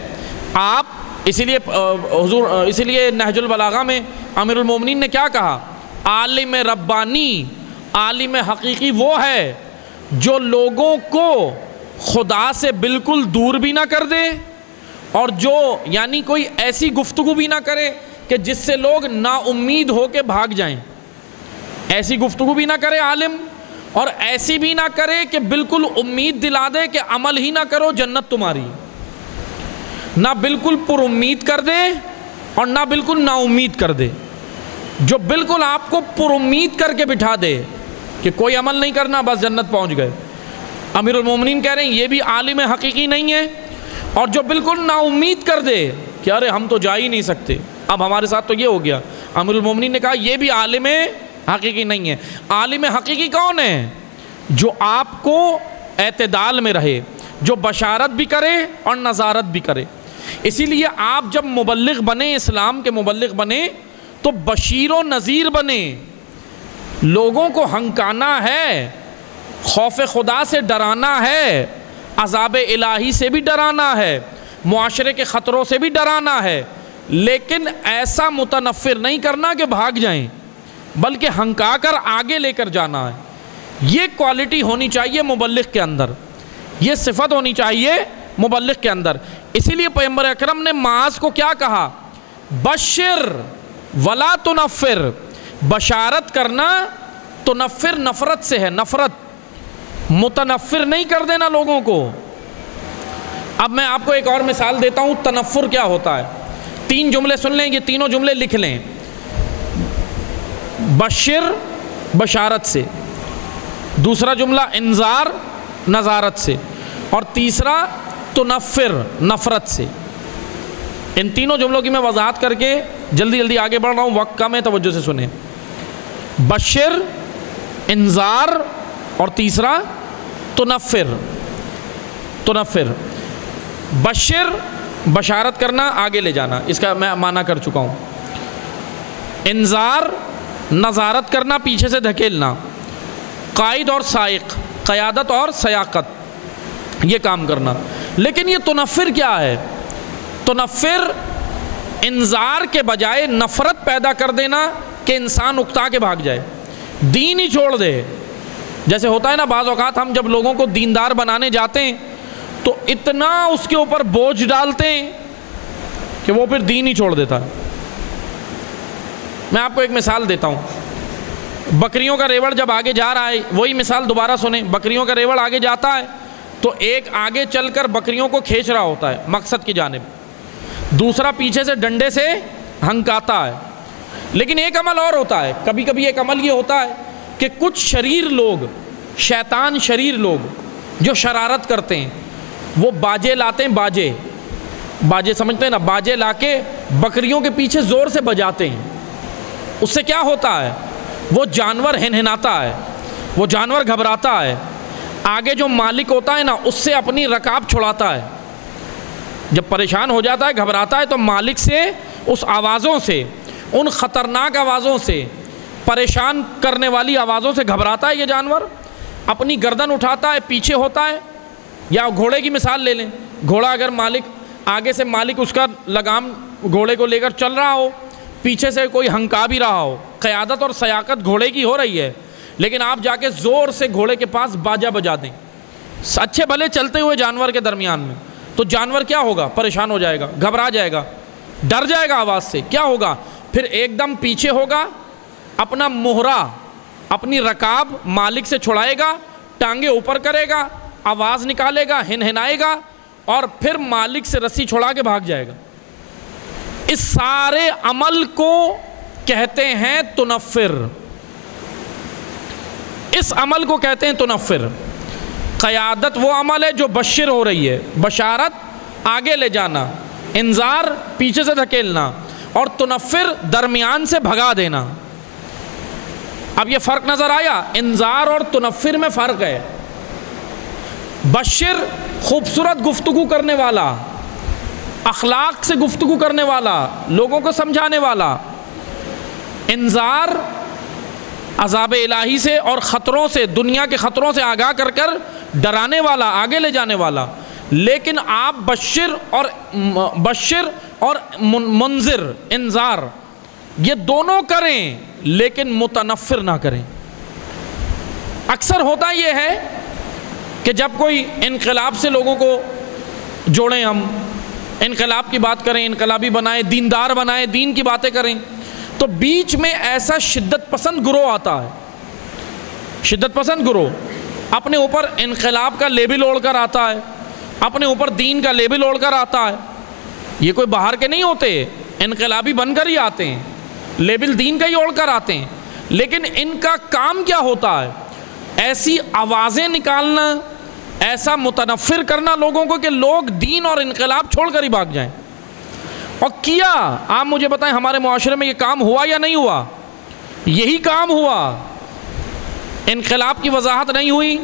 آپ اسی لیے نہج البلاغہ میں امیر المومنین نے کیا کہا؟ عالم ربانی، عالم حقیقی وہ ہے جو لوگوں کو خدا سے بالکل دور بھی نہ کر دے، اور جو یعنی کوئی ایسی گفتگو بھی نہ کرے کہ جس سے لوگ نا امید ہو کے بھاگ جائیں۔ ایسی گفتگو بھی نہ کرے عالم، اور ایسی بھی نہ کرے کہ بالکل امید دلا دے کہ عمل ہی نہ کرو جنت تمہاری۔ نہ بالکل پر امید کر دے اور نہ بالکل نا امید کر دے، جو بالکل آپ کو پر امید کر کے بٹھا دے کہ کوئی عمل نہیں کرنا بس جنت پہنچ گئے۔ امیر المومنین کہہ رہے ہیں یہ بھی عالم حقیقی نہیں ہے۔ اور جو بالکل نا امید کر دے کہ ارے ہم تو جا ہی نہیں سکتے، اب ہمارے ساتھ تو یہ ہو گیا، امیر المومنین نے کہا یہ بھی عالم حقیقی نہیں ہے۔ عالم حقیقی کون ہے؟ جو آپ کو اعتدال میں رہے، جو بشارت بھی کرے اور نظارت بھی کرے۔ اسی لیے آپ جب مبلغ بنے، اسلام کے مبلغ بنے، تو بشیر و نذیر بنے۔ لوگوں کو ہنکانا ہے، خوف خدا سے ڈرانا ہے، عذاب الہی سے بھی ڈرانا ہے، معاشرے کے خطروں سے بھی ڈرانا ہے، لیکن ایسا متنفر نہیں کرنا کہ بھاگ جائیں، بلکہ ہنکا کر آگے لے کر جانا ہے۔ یہ کوالٹی ہونی چاہیے مبلغ کے اندر، یہ صفت ہونی چاہیے مبلغ کے اندر۔ اسی لیے پیغمبر اکرم نے معاذ کو کیا کہا؟ بشر ولا تنفر، بشارت کرنا، تنفر نفرت سے ہے، نفرت، متنفر نہیں کر دینا لوگوں کو۔ اب میں آپ کو ایک اور مثال دیتا ہوں، تنفر کیا ہوتا ہے۔ 3 جملے سن لیں، یہ تینوں جملے لکھ لیں۔ بشر بشارت سے، دوسرا جملہ انذار نظارت سے، اور تیسرا تنفر نفرت سے۔ ان تینوں جملوں کی میں وضاحت کر کے جلدی آگے بڑھ رہا ہوں، وقت کم ہے، توجہ سے سنیں۔ بشر، انذار، اور تیسرا تنفر۔ بشر بشارت کرنا، آگے لے جانا، اس کا میں معنی کر چکا ہوں۔ انذار نظارت کرنا، پیچھے سے دھکیلنا۔ قائد اور سائق، قیادت اور سیاقت، یہ کام کرنا۔ لیکن یہ تنفر کیا ہے؟ تنفر انذار کے بجائے نفرت پیدا کر دینا کہ انسان اکتا کے بھاگ جائے، دین ہی چھوڑ دے۔ جیسے ہوتا ہے نا، بعض اوقات ہم جب لوگوں کو دیندار بنانے جاتے ہیں تو اتنا اس کے اوپر بوجھ ڈالتے ہیں کہ وہ پھر دین ہی چھوڑ دیتا ہے۔ میں آپ کو ایک مثال دیتا ہوں۔ بکریوں کا ریوڑ جب آگے جا رہا ہے، وہی مثال دوبارہ سنیں، بکریوں کا ریوڑ آگے جاتا ہے تو ایک آگے چل کر بکریوں کو کھینچ رہا ہوتا ہے مقصد کی جانب، دوسرا پیچھے سے ڈنڈے سے ہنکاتا ہے۔ لیکن ایک عمل اور ہوتا ہے، کبھی کبھی ایک عمل یہ ہوتا ہے کہ کچھ شریر لوگ، شیطان شریر لوگ جو شرارت کرتے ہیں، وہ باجے لاتے ہیں، باجے سمجھتے ہیں نا، باجے لا کے بکریوں کے پیچھے زور سے بجاتے ہیں۔ اس سے کیا ہوتا ہے؟ وہ جانور ہنہناتا ہے، وہ جانور گھبراتا ہے، آگے جو مالک ہوتا ہے نا اس سے اپنی رکاب چھڑاتا ہے۔ جب پریشان ہو جاتا ہے، گھبراتا ہے، تو مالک سے اس آوازوں سے، ان خطرناک آوازوں سے، پریشان کرنے والی آوازوں سے گھبراتا ہے یہ جانور، اپنی گردن اٹھاتا ہے، پیچھے ہوتا ہے۔ یا گھوڑے کی مثال لے لیں، گھوڑا اگر مالک آگے سے، مالک اس کا لگام گھوڑے کو لے کر چل رہا ہو، پیچھے سے کوئی ہنکا بھی رہا ہو، قیادت اور سیاقت گھوڑے کی ہو رہی ہے، لیکن آپ جا کے زور سے گھوڑے کے پاس باجا بجا دیں، اچھے بھلے چلتے ہوئے جانور کے درمیان میں، تو جانور کیا ہوگا؟ پریشان ہو جائے گا، گھبرا جائے گا، ڈر جائے گا آواز سے. کیا ہوگا؟ پھر ایک دم پیچھے ہوگا، اپنا مہرا، اپنی رکاب مالک سے چھڑائے گا، ٹانگیں اوپر کرے گا، آواز نکالے گا، ہنہنائے گا، اور پھر مالک سے رسی چھڑا کے بھاگ جائے گا. اس سارے عمل کو کہتے ہیں تنفر. اس عمل کو کہتے ہیں تنفر. قیادت وہ عمل ہے جو بشر ہو رہی ہے، بشارت آگے لے جانا، انذار پیچھے سے دھکیلنا، اور تنفر درمیان سے بھگا دینا. اب یہ فرق نظر آیا؟ انذار اور تنفر میں فرق ہے. بشر خوبصورت گفتگو کرنے والا، اخلاق سے گفتگو کرنے والا، لوگوں کو سمجھانے والا. انذار عذاب الہی سے اور خطروں سے، دنیا کے خطروں سے آگاہ کر کر ڈرانے والا، آگے لے جانے والا. لیکن آپ بشر اور منذر، انذار، یہ دونوں کریں لیکن متنفر نہ کریں. اکثر ہوتا یہ ہے کہ جب کوئی انقلاب سے لوگوں کو جوڑیں، ہم انقلاب کی بات کریں، انقلابی بنائیں، دیندار بنائیں، دین کی باتیں کریں، تو بیچ میں ایسا شدت پسند گروہ آتا ہے. شدت پسند گروہ اپنے اوپر انقلاب کا لیبل اوڑھ کر آتا ہے، اپنے اوپر دین کا لیبل اوڑھ کر آتا ہے. یہ کوئی باہر کے نہیں ہوتے، انقلابی بن کر ہی آتے ہیں، لیبل دین کا ہی اوڑھ کر آتے ہیں. لیکن ان کا کام کیا ہوتا ہے؟ ایسی آوازیں نکالنا، ایسا متنفر کرنا لوگوں کو کہ لوگ دین اور انقلاب چھوڑ کر ہی بھاگ جائیں. اور کیا آپ مجھے بتائیں ہمارے معاشرے میں یہ کام ہوا یا نہیں ہوا؟ یہی کام ہوا. انقلاب کی وضاحت نہیں ہوئی،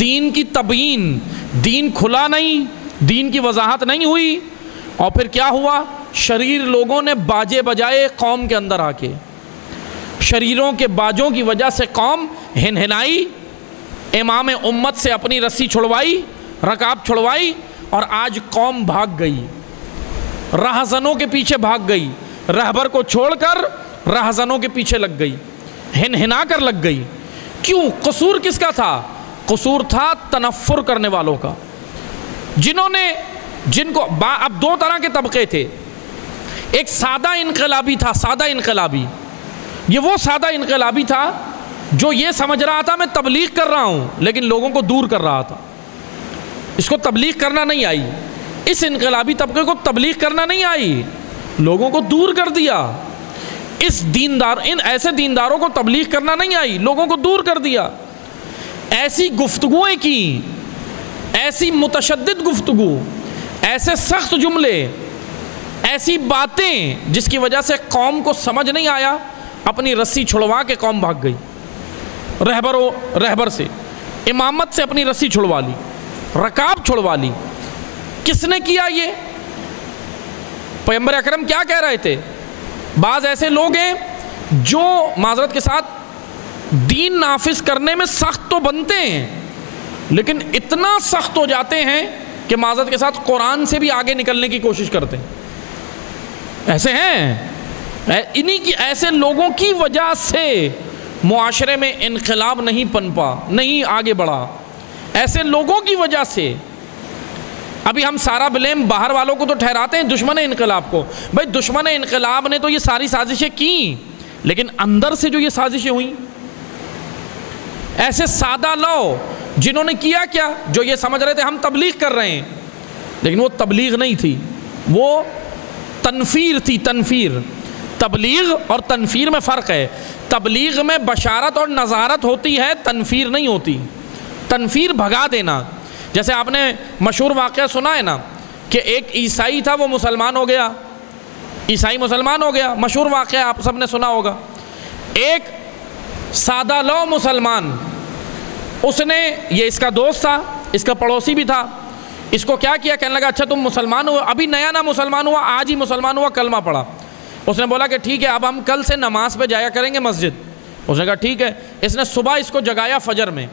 دین کی تبیین، دین کھلا نہیں، دین کی وضاحت نہیں ہوئی. اور پھر کیا ہوا؟ شریر لوگوں نے باجے بجائے قوم کے اندر آ کے، شریروں کے باجوں کی وجہ سے قوم ہنہنائی، امام امت سے اپنی رسی چھڑوائی، رکاب چھڑوائی، اور آج قوم بھاگ گئی، رہزنوں کے پیچھے بھاگ گئی، رہبر کو چھوڑ کر رہزنوں کے پیچھے لگ گئی، ہنہنا کر لگ گئی. کیوں؟ قصور کس کا تھا؟ قصور تھا تنفر کرنے والوں کا، جن کو اب دو طرح کے طبقے تھے. ایک سادہ انقلابی تھا، سادہ انقلابی. یہ وہ سادہ انقلابی تھا جو یہ سمجھ رہا تھا میں تبلیغ کر رہا ہوں لیکن لوگوں کو دور کر رہا تھا. اس کو تبلیغ کرنا نہیں آئی. اس انقلابی طبقے کو تبلیغ کرنا نہیں آئی، لوگوں کو دور کر دیا. ان ایسے دینداروں کو تبلیغ کرنا نہیں آئی، لوگوں کو دور کر دیا. ایسی گفتگویں کی، ایسی متشدد گفتگو، ایسے سخت جملے، ایسی باتیں جس کی وجہ سے قوم کو سمجھ نہیں آیا، اپنی رسی چھڑوا کے قوم بھاگ گئی. رہبر سے، امامت سے اپنی رسی چھڑوا لی، رکاب چھڑوا لی. کس نے کیا یہ؟ پیغمبر اکرم کیا کہہ رہے تھے؟ بعض ایسے لوگ ہیں جو معذرت کے ساتھ دین نافذ کرنے میں سخت تو بنتے ہیں لیکن اتنا سخت ہو جاتے ہیں کہ معذرت کے ساتھ قرآن سے بھی آگے نکلنے کی کوشش کرتے ہیں. ایسے ہیں. انہی کی ایسے لوگوں کی وجہ سے معاشرے میں انقلاب نہیں پنپا، نہیں آگے بڑھا. ایسے لوگوں کی وجہ سے. ابھی ہم سارا بلیم باہر والوں کو تو ٹھہراتے ہیں، دشمن انقلاب کو. بھائی دشمن انقلاب نے تو یہ ساری سازشیں کی، لیکن اندر سے جو یہ سازشیں ہوئیں، ایسے سادہ لو جنہوں نے کیا کیا، جو یہ سمجھ رہے تھے ہم تبلیغ کر رہے ہیں، لیکن وہ تبلیغ نہیں تھی، وہ تنفیر تھی. تنفیر. تبلیغ اور تنفیر میں فرق ہے. تبلیغ میں بشارت اور نظارت ہوتی ہے، تنفیر نہیں ہوتی. تنفیر بھگا دینا. جیسے آپ نے مشہور واقعہ سنا ہے نا کہ ایک عیسائی تھا، وہ مسلمان ہو گیا. عیسائی مسلمان ہو گیا، مشہور واقعہ آپ سب نے سنا ہوگا. ایک سادہ لو مسلمان، اس نے، یہ اس کا دوست تھا، اس کا پڑوسی بھی تھا، اس کو کیا کیا؟ کہنے لگا اچھا تم مسلمان ہو، ابھی نیا نہ مسلمان ہوا، آج ہی مسلمان ہوا، کلمہ پڑھا. اس نے بولا کہ ٹھیک ہے اب ہم کل سے نماز پہ جایا کریں گے مسجد. اس نے کہا ٹھیک ہے. اس نے صبح اس کو جگایا فجر میں،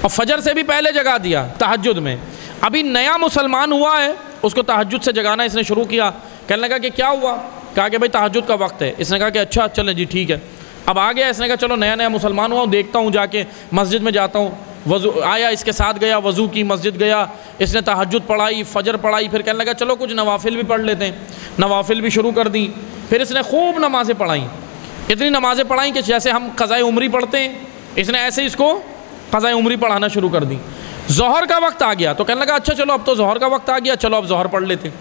اور فجر سے بھی پہلے جگا دیا تہجد میں. ابھی نیا مسلمان ہوا ہے، اس کو تہجد سے جگانا اس نے شروع کیا. کہنے لگا کہ کیا ہوا؟ کہا کہ بھائی تہجد کا وقت ہے. اس نے کہا کہ اچھا چلیں جی ٹھیک ہے. اب آ گیا، اس نے کہا چلو نیا نیا مسلمان ہوا ہوں، دیکھتا ہوں جا کے مسجد میں جاتا ہوں. وضو آیا اس کے ساتھ گیا، وضو کی، مسجد گیا، اس نے تہجد پڑھائی، فجر پڑھائی، پھر کہنے لگا چلو کچھ نوافل بھی پڑھ لیتے ہیں، نوافل بھی شروع کر دیں، پھر اس نے خوب نمازیں پڑھائیں، اتنی نمازیں پڑھائیں کہ جیسے ہم قضاء عمری پڑھتے ہیں، اس نے ایسے اس کو قضاء عمری پڑھانا شروع کر دی۔ ظہر کا وقت آ گیا تو کہنے لگا اچھا چلو اب تو ظہر کا وقت آ گیا، چلو اب ظہر پڑھ لیتے ہیں۔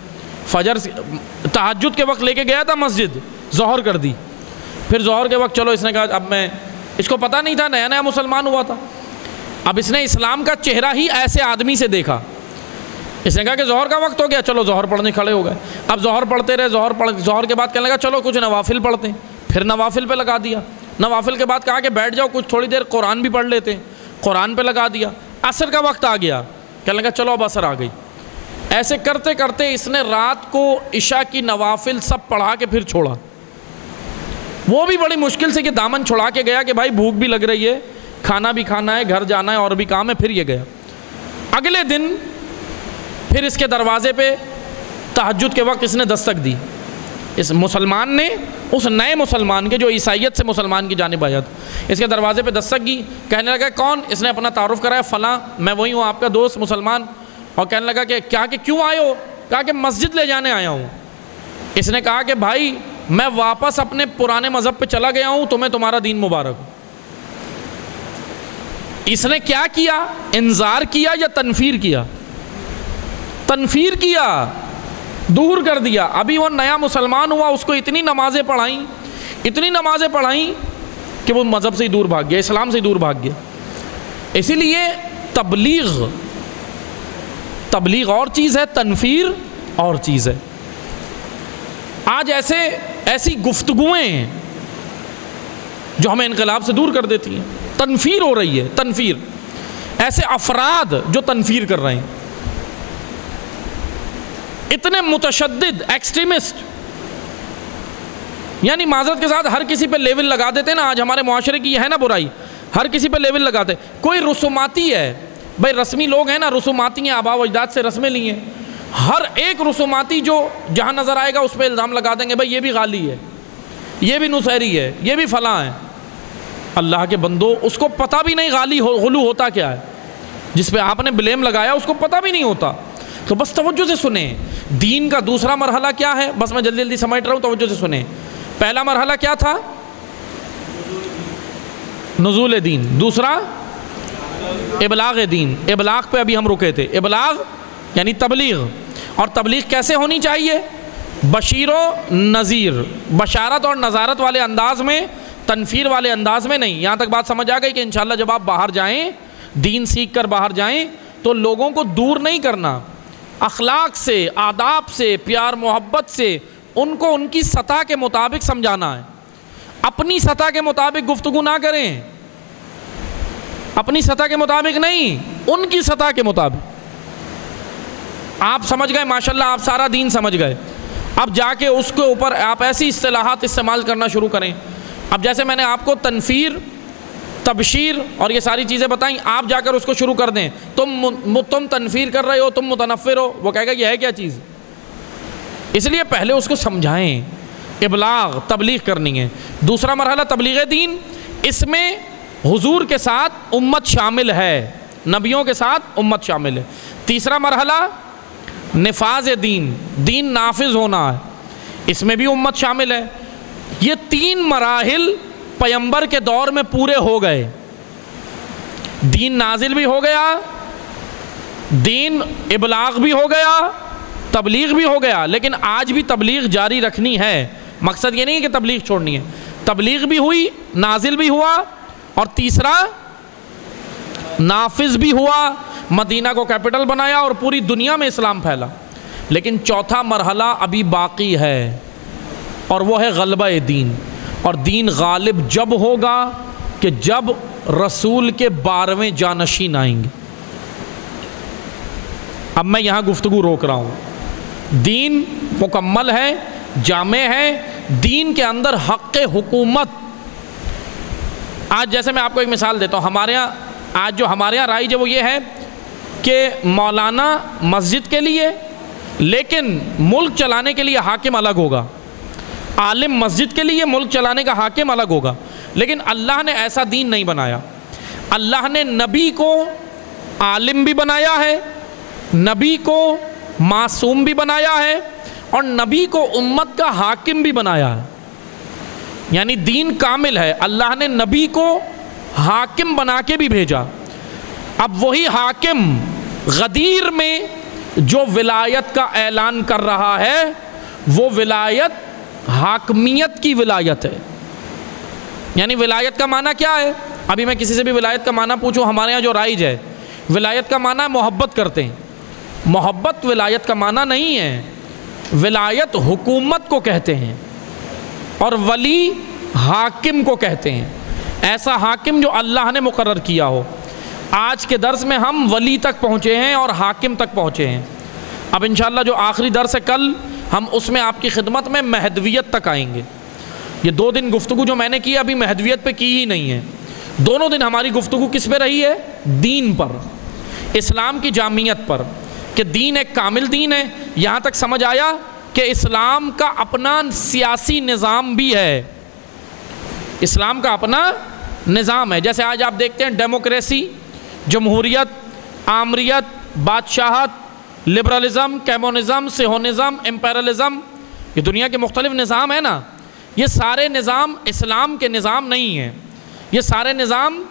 فجر تہجد کے وقت لے کے گیا تھا مسجد، ظہر کر دی، پھر ظہر کے وقت چلو اس نے کہا اب میں، اس کو پتہ نہیں تھا، نیا نیا مسلمان ہوا تھا، اب اس نے اسلام کا چہرہ ہی ایسے آدمی سے دیکھا، اس نے کہا کہ ظہر کا وقت ہو گیا، چلو ظہر پڑھنے کھڑے ہو گئے۔ اب ظہر پڑھتے رہے، ظہر کے بعد کہنے لگا چلو کچھ نوافل پڑھتے ہیں، پھر نوافل پہ لگا دیا۔ نوافل کے بعد کہا کہ بیٹھ جاؤ کچھ تھوڑی دیر قرآن بھی پڑھ لیتے ہیں، قرآن پہ لگا دیا۔ عصر کا وقت آ گیا، کہنے لگا چلو اب عصر آ گئی۔ ایسے کرتے کرتے اس نے رات کو عشاء کی نوافل سب پڑھا کے پھر چھوڑا، وہ بھی بڑی مشکل سے کہ دامن چھڑا کے گیا کہ بھائی بھوک بھی لگ رہی ہے، کھانا بھی کھانا ہے، گھر جانا ہے اور بھی کام ہے، پھر یہ گیا۔ اگلے دن پھر اس کے دروازے پہ تہجد کے وقت اس نے دستک دی، اس مسلمان نے، اس نئے مسلمان کے جو عیسائیت سے مسلمان کی جانب آیا تھا، اس کے دروازے پہ دستک دی، کہنے لگا کون؟ اس نے اپنا تعارف کرایا، فلاں میں وہی ہوں آپ کا دوست مسلمان، اور کہنے لگا کہ کیا کہ کیوں آئے ہو؟ کہا کہ مسجد لے جانے آیا ہوں۔ اس نے کہا کہ بھائی میں واپس اپنے پرانے مذہب پہ چلا گیا ہوں، تمہیں تمہارا دین مبارک ہو۔ اس نے کیا کیا؟ انذار کیا یا تنفیر کیا؟ تنفیر کیا، دور کر دیا۔ ابھی وہ نیا مسلمان ہوا، اس کو اتنی نمازیں پڑھائیں کہ وہ مذہب سے ہی دور بھاگ گیا، اسلام سے ہی دور بھاگ گیا۔ اسی لیے تبلیغ اور چیز ہے، تنفیر اور چیز ہے۔ آج ایسی گفتگویں ہیں جو ہمیں انقلاب سے دور کر دیتی ہیں، تنفیر ہو رہی ہے، تنفیر، ایسے افراد جو تنفیر کر رہے ہیں، اتنے متشدد ایکسٹریمسٹ، یعنی معذرت کے ساتھ ہر کسی پہ لیول لگا دیتے ہیں نا۔ آج ہمارے معاشرے کی یہ ہے نا برائی، ہر کسی پہ لیول لگاتے ہیں۔ کوئی رسوماتی ہے، بھائی رسمی لوگ ہیں نا، رسوماتی ہیں، آباء و اجداد سے رسمیں لی ہیں، ہر ایک رسوماتی جو جہاں نظر آئے گا اس پہ الزام لگا دیں گے، بھائی یہ بھی غالی ہے، یہ بھی نصیری ہے، یہ بھی فلاں ہے۔ اللہ کے بندو، اس کو پتہ بھی نہیں غالی غلو ہوتا کیا ہے، جس پہ آپ نے بلیم لگایا اس کو پتہ بھی نہیں ہوتا۔ تو بس توجہ سے سنیں، دین کا دوسرا مرحلہ کیا ہے، بس میں جلدی سمجھ رہا ہوں، توجہ سے سنیں۔ پہلا مرحلہ کیا تھا؟ نزول دین۔ دوسرا ابلاغ دین، ابلاغ پہ ابھی ہم رکے تھے۔ ابلاغ یعنی تبلیغ، اور تبلیغ کیسے ہونی چاہیے؟ بشیر و نذیر، بشارت اور نذارت والے انداز میں، تنفیر والے انداز میں نہیں۔ یہاں تک بات سمجھ آ گئی کہ انشاءاللہ جب آپ باہر جائیں، دین سیکھ کر باہر جائیں، تو لوگوں کو دور نہیں کرنا، اخلاق سے، آداب سے، پیار محبت سے ان کو ان کی سطح کے مطابق سمجھانا ہے۔ اپنی سطح کے مطابق گفتگو نہ کریں، اپنی سطح کے مطابق نہیں، ان کی سطح کے مطابق۔ آپ سمجھ گئے ماشاءاللہ، آپ سارا دین سمجھ گئے، اب جا کے اس کے اوپر آپ ایسی اصطلاحات استعمال کرنا شروع کریں۔ اب جیسے میں نے آپ کو تنفیر، تبشیر اور یہ ساری چیزیں بتائیں، آپ جا کر اس کو شروع کر دیں، تم تنفیر کر رہے ہو، تم متنفر ہو، وہ کہے گا یہ ہے کیا چیز؟ اس لیے پہلے اس کو سمجھائیں، ابلاغ، تبلیغ کرنی ہے۔ دوسرا مرحلہ تبلیغ دین، اس میں حضور کے ساتھ امت شامل ہے، نبیوں کے ساتھ امت شامل ہے۔ تیسرا مرحلہ نفاذ دین، دین نافذ ہونا ہے، اس میں بھی امت شامل ہے۔ یہ تین مراحل پیغمبر کے دور میں پورے ہو گئے، دین نازل بھی ہو گیا، دین ابلاغ بھی ہو گیا، تبلیغ بھی ہو گیا، لیکن آج بھی تبلیغ جاری رکھنی ہے۔ مقصد یہ نہیں ہے کہ تبلیغ چھوڑنی ہے، تبلیغ بھی ہوئی، نازل بھی ہوا، اور تیسرا نافذ بھی ہوا، مدینہ کو کیپٹل بنایا اور پوری دنیا میں اسلام پھیلا۔ لیکن چوتھا مرحلہ ابھی باقی ہے، اور وہ ہے غلبہ دین۔ اور دین غالب جب ہوگا کہ جب رسول کے 12ویں جانشین آئیں گے۔ اب میں یہاں گفتگو روک رہا ہوں، دین مکمل ہے، جامع ہے، دین کے اندر حق حکومت۔ آج جیسے میں آپ کو ایک مثال دیتا ہوں، ہمارے یہاں رائج ہے وہ یہ ہے کہ مولانا مسجد کے لیے، لیکن ملک چلانے کے لیے حاکم الگ ہوگا، عالم مسجد کے لیے ملک چلانے کا حاکم الگ ہوگا۔ لیکن اللہ نے ایسا دین نہیں بنایا۔ اللہ نے نبی کو عالم بھی بنایا ہے، نبی کو معصوم بھی بنایا ہے، اور نبی کو امت کا حاکم بھی بنایا ہے۔ یعنی دین کامل ہے، اللہ نے نبی کو حاکم بنا کے بھی بھیجا۔ اب وہی حاکم غدیر میں جو ولایت کا اعلان کر رہا ہے، وہ ولایت حاکمیت کی ولایت ہے۔ یعنی ولایت کا معنی کیا ہے؟ ابھی میں کسی سے بھی ولایت کا معنی پوچھوں، ہمارے ہاں جو رائج ہے، ولایت کا معنی محبت کرتے ہیں۔ محبت ولایت کا معنی نہیں ہے، ولایت حکومت کو کہتے ہیں، اور ولی حاکم کو کہتے ہیں، ایسا حاکم جو اللہ نے مقرر کیا ہو۔ آج کے درس میں ہم ولی تک پہنچے ہیں اور حاکم تک پہنچے ہیں۔ اب انشاءاللہ جو آخری درس ہے کل، ہم اس میں آپ کی خدمت میں مہدویت تک آئیں گے۔ یہ 2 دن گفتگو جو میں نے کی ابھی مہدویت پہ کی ہی نہیں ہے، دونوں دن ہماری گفتگو کس پہ رہی ہے؟ دین پر، اسلام کی جامعیت پر، کہ دین ایک کامل دین ہے۔ یہاں تک سمجھ آیا کہ اسلام کا اپنا سیاسی نظام بھی ہے، اسلام کا اپنا نظام ہے۔ جیسے آج آپ دیکھتے ہیں ڈیموکریسی، جمہوریت، آمریت، بادشاہت، لبرلزم، کمیونزم، سیہونزم، امپیرلزم، یہ دنیا کے مختلف نظام ہیں نا، یہ سارے نظام اسلام کے نظام نہیں ہیں، یہ سارے نظام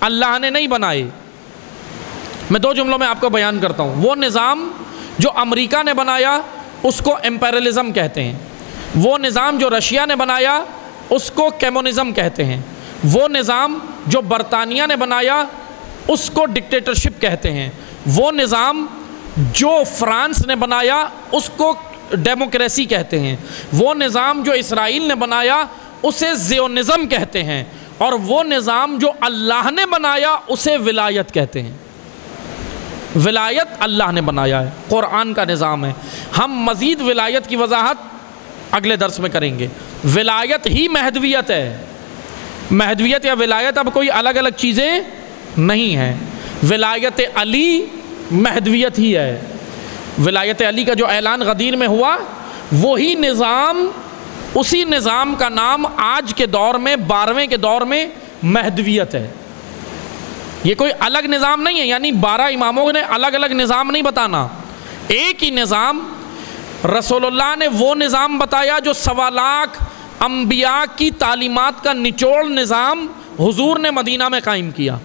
اللہ نے نہیں بنائے۔ میں 2 جملوں میں آپ کو بیان کرتا ہوں۔ وہ نظام جو امریکہ نے بنایا اس کو امپیرلزم کہتے ہیں، وہ نظام جو رشیا نے بنایا اس کو کمیونزم کہتے ہیں، وہ نظام جو برطانیہ نے بنایا اس کو ڈکٹیٹرشپ کہتے ہیں، وہ نظام جو فرانس نے بنایا اس کو ڈیموکریسی کہتے ہیں، وہ نظام جو اسرائیل نے بنایا اسے زیونزم کہتے ہیں، اور وہ نظام جو اللہ نے بنایا اسے ولایت کہتے ہیں۔ ولایت اللہ نے بنایا ہے، قرآن کا نظام ہے۔ ہم مزید ولایت کی وضاحت اگلے درس میں کریں گے۔ ولایت ہی مہدویت ہے، مہدویت یا ولایت اب کوئی الگ الگ چیزیں نہیں ہیں۔ ولایت علی مہدویت ہی ہے۔ ولایت علی کا جو اعلان غدیر میں ہوا وہی نظام، اسی نظام کا نام آج کے دور میں 12ویں کے دور میں مہدویت ہے۔ یہ کوئی الگ نظام نہیں ہے، یعنی 12 اماموں نے الگ الگ نظام نہیں بتانا، ایک ہی نظام۔ رسول اللہ نے وہ نظام بتایا جو 1.25 لاکھ انبیاء کی تعلیمات کا نچوڑ نظام حضور نے مدینہ میں قائم کیا۔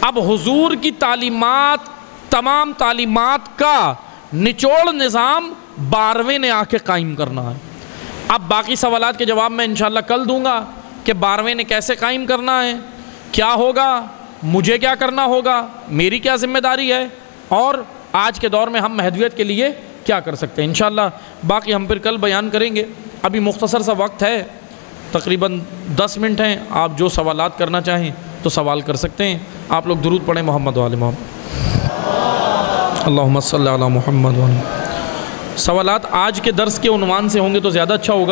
اب حضور کی تعلیمات، تمام تعلیمات کا نچوڑ نظام 12ویں نے آ کے قائم کرنا ہے۔ اب باقی سوالات کے جواب میں انشاءاللہ کل دوں گا کہ 12ویں نے کیسے قائم کرنا ہے، کیا ہوگا، مجھے کیا کرنا ہوگا، میری کیا ذمہ داری ہے، اور آج کے دور میں ہم مہدویت کے لیے کیا کر سکتے ہیں۔ انشاءاللہ باقی ہم پھر کل بیان کریں گے۔ ابھی مختصر سا وقت ہے، تقریباً 10 منٹ ہیں، آپ جو سوالات کرنا چاہیں تو سوال کر سکتے ہیں۔ آپ لوگ درود پڑھیں محمد و آل محمد، اللہم صلی علی محمد و آل۔ سوالات آج کے درس کے عنوان سے ہوں گے تو زیادہ اچھا ہوگا۔